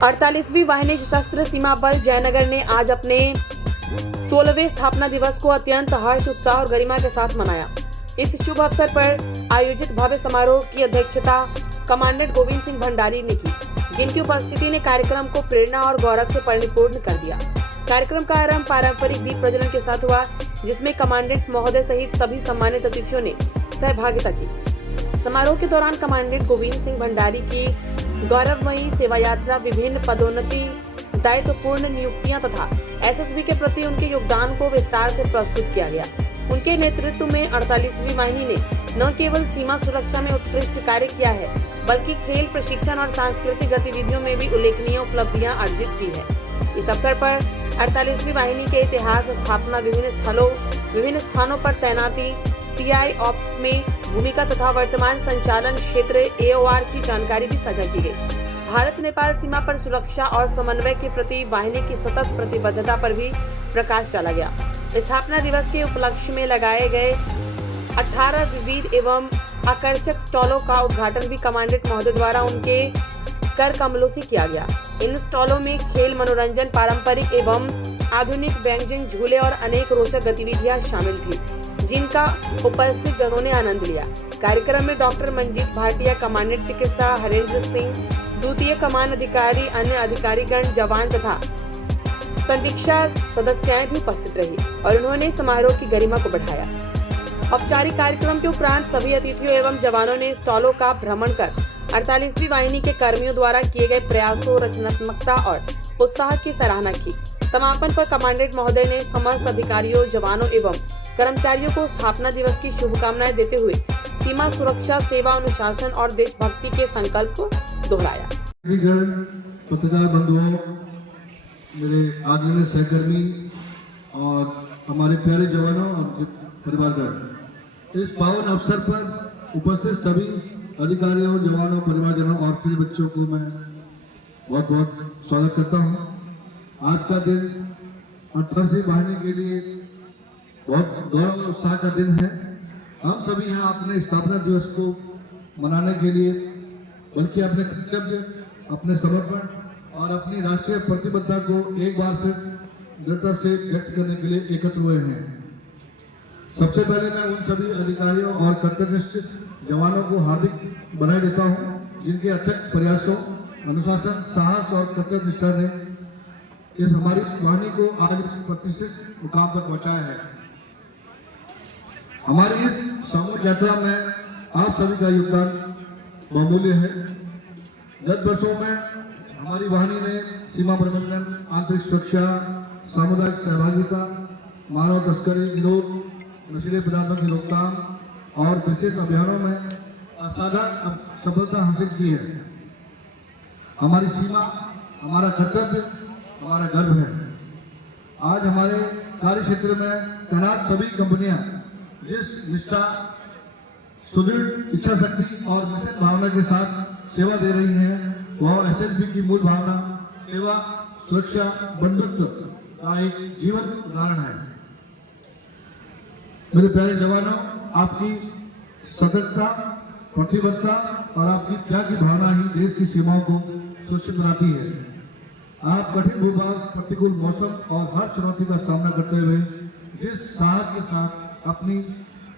48वीं वाहिनी सशस्त्र सीमा बल जयनगर ने आज अपने 16वें स्थापना दिवस को अत्यंत हर्ष उत्साह और गरिमा के साथ मनाया। इस शुभ अवसर पर आयोजित भव्य समारोह की अध्यक्षता कमांडेंट गोविंद सिंह भंडारी ने की, जिनकी उपस्थिति ने कार्यक्रम को प्रेरणा और गौरव से परिपूर्ण कर दिया। कार्यक्रम का आरंभ पारंपरिक दीप प्रज्वलन के साथ हुआ, जिसमें कमांडेंट महोदय सहित सभी सम्मानित अतिथियों ने सहभागिता की। समारोह के दौरान कमांडेंट गोविंद सिंह भंडारी की गौरवमयी सेवा यात्रा, विभिन्न पदोन्नति, दायित्वपूर्ण नियुक्तियां तथा एसएसबी के प्रति उनके योगदान को विस्तार से प्रस्तुत किया गया। उनके नेतृत्व में 48वीं वाहिनी ने न केवल सीमा सुरक्षा में उत्कृष्ट कार्य किया है, बल्कि खेल, प्रशिक्षण और सांस्कृतिक गतिविधियों में भी उल्लेखनीय उपलब्धियां अर्जित की है। इस अवसर पर 48वीं वाहिनी के इतिहास, स्थापना, विभिन्न स्थानों पर तैनाती, सीआई ऑप्स में भूमिका तथा वर्तमान संचालन क्षेत्र एओआर की जानकारी भी साझा की गई। भारत नेपाल सीमा पर सुरक्षा और समन्वय के प्रति वाहिनी की सतत प्रतिबद्धता पर भी प्रकाश डाला गया। स्थापना दिवस के उपलक्ष्य में लगाए गए 18 विविध एवं आकर्षक स्टॉलों का उद्घाटन भी कमांडेंट महोदय द्वारा उनके कर कमलों से किया गया। इन स्टॉलों में खेल, मनोरंजन, पारंपरिक एवं आधुनिक व्यंजन, झूले और अनेक रोचक गतिविधियां शामिल थी, जिनका उपस्थित जनों ने आनंद लिया। कार्यक्रम में डॉक्टर मंजीत भाटिया, कमांडेंट चिकित्सा हरेंद्र सिंह, द्वितीय कमान अधिकारी, अन्य अधिकारीगण, जवान तथा संदीक्षा सदस्याएं भी उपस्थित रही और उन्होंने समारोह की गरिमा को बढ़ाया। औपचारिक कार्यक्रम के उपरांत सभी अतिथियों एवं जवानों ने स्टॉलों का भ्रमण कर 48वीं वाहिनी के कर्मियों द्वारा किए गए प्रयासों, रचनात्मकता और उत्साह की सराहना की। समापन पर कमांडेंट महोदय ने समस्त अधिकारियों, जवानों एवं कर्मचारियों को स्थापना दिवस की शुभकामनाएं देते हुए सीमा सुरक्षा, सेवा, अनुशासन और देशभक्ति के संकल्प को दोहराया। पत्रकार बंधुओं, मेरे आदरणीय सहकर्मी और हमारे प्यारे जवानों और परिवारगण, इस पावन अवसर पर उपस्थित सभी अधिकारियों, जवानों, परिवारजनों और प्रिय बच्चों को मैं बहुत बहुत स्वागत करता हूं। आज का दिन 48वीं वाहिनी के लिए बहुत गौरव और उत्साह का दिन है। हम सभी यहाँ अपने स्थापना दिवस को मनाने के लिए, बल्कि अपने कर्तव्य, अपने समर्पण और अपनी राष्ट्रीय प्रतिबद्धता को एक बार फिर दृढ़ता से व्यक्त करने के लिए एकत्र हुए हैं। सबसे पहले मैं उन सभी अधिकारियों और कर्तव्यनिष्ठ जवानों को हार्दिक बधाई देता हूं, जिनके अथक प्रयासों, अनुशासन, साहस और कर्तव्य निष्ठा ने इस हमारी वाहिनी को आज इस प्रतिष्ठित मुकाम पर पहुंचाया है। हमारी इस सामूहिक यात्रा में आप सभी का योगदान बहुमूल्य है। गत वर्षों में हमारी वाहिनी ने सीमा प्रबंधन, आंतरिक सुरक्षा, सामुदायिक सहभागिता, मानव तस्करी, निरोध, नशीले पदार्थों की रोकथाम और विशेष अभियानों में असाधारण सफलता हासिल की है। हमारी सीमा हमारा कर्तव्य, हमारा गर्व है। आज हमारे कार्य क्षेत्र में तैनात सभी कंपनियां जिस निष्ठा, सुदृढ़ इच्छा शक्ति और मिशन भावना के साथ सेवा दे रही हैं, वह एसएसबी की मूल भावना सेवा, सुरक्षा, बंधुत्व का एक जीवंत उदाहरण है। मेरे प्यारे जवानों, आपकी सतर्कता, प्रतिबद्धता और आपकी त्याग की भावना ही देश की सीमाओं को सुरक्षित बनाती है। आप कठिन भूभाग, प्रतिकूल मौसम और हर चुनौती का सामना करते हुए जिस साहस के साथ अपनी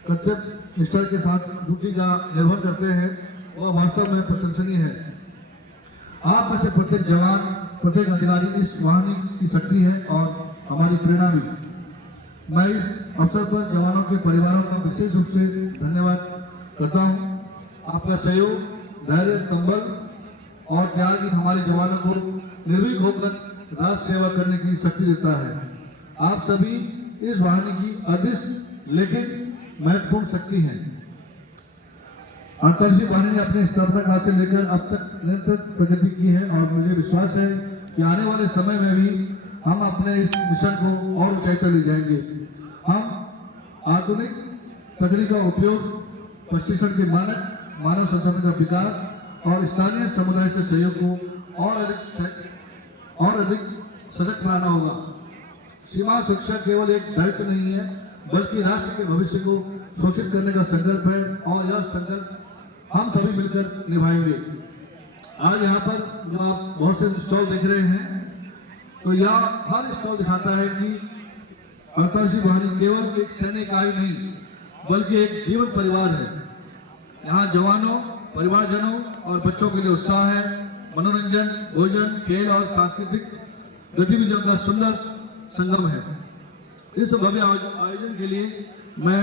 कर्तव्य निष्ठा के साथ ड्यूटी का निर्वहन करते हैं, वह वास्तव में प्रशंसनीय है। आप में से प्रत्येक जवान, प्रत्येक अधिकारी इस वाहिनी की शक्ति है और हमारी प्रेरणा भी। मैं इस अवसर पर जवानों के परिवारों का विशेष रूप से धन्यवाद करता हूं। आपका सहयोग, धैर्य, संबल और त्याग हमारे जवानों को निर्भीक होकर राष्ट्र सेवा करने की शक्ति देता है। आप सभी इस वाहिनी की अदृश्य लेकिन महत्वपूर्ण शक्ति है। 48वीं वाहिनी ने अपने स्थापना काल से लेकर अब तक निरंतर प्रगति की है और मुझे विश्वास है कि आने वाले समय में भी हम अपने इस मिशन को और ऊंचाई तक ले जाएंगे। हम आधुनिक तकनीक का उपयोग, प्रशिक्षण के मानक, मानव संसाधन का विकास और स्थानीय समुदाय से सहयोग को और अधिक सजग बनाना होगा। सीमा सुरक्षा केवल एक दायित्व नहीं है, बल्कि राष्ट्र के भविष्य को सुरक्षित करने का संकल्प है और यह संकल्प हम सभी मिलकर निभाएंगे। आज यहाँ पर जो आप बहुत से स्टॉल देख रहे हैं, तो यह हर स्टॉल दिखाता है कि अंतर्राष्ट्रीय वाहिनी केवल एक सैन्य इकाई नहीं बल्कि एक जीवन परिवार है। यहाँ जवानों, परिवारजनों और बच्चों के लिए उत्साह है, मनोरंजन, भोजन, खेल और सांस्कृतिक गतिविधियों का सुंदर संगम है। इस भव्य आयोजन के लिए मैं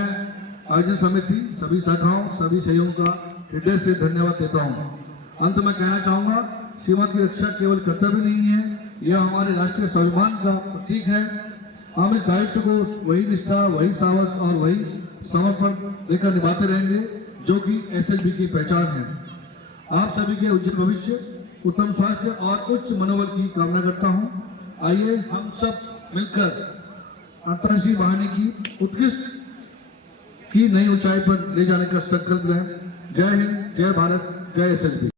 आयोजन समिति, सभी शाखाओं, सभी सहयोगों का हृदय से धन्यवाद देता हूँ। अंत में कहना चाहूँगा, सीमा की रक्षा केवल कर्तव्य नहीं है, यह हमारे राष्ट्रीय स्वाभिमान का प्रतीक है। हम इस दायित्व को वही निष्ठा, वही साहस और वही समर्पण लेकर निभाते रहेंगे जो कि एसएसबी की पहचान है। आप सभी के उज्जवल भविष्य, उत्तम स्वास्थ्य और उच्च मनोबल की कामना करता हूँ। आइए हम सब मिलकर अंतर्राष्ट्रीय वाहिनी की उत्कृष्ट की नई ऊंचाई पर ले जाने का संकल्प लें। जय हिंद, जय भारत, जय एसएसबी।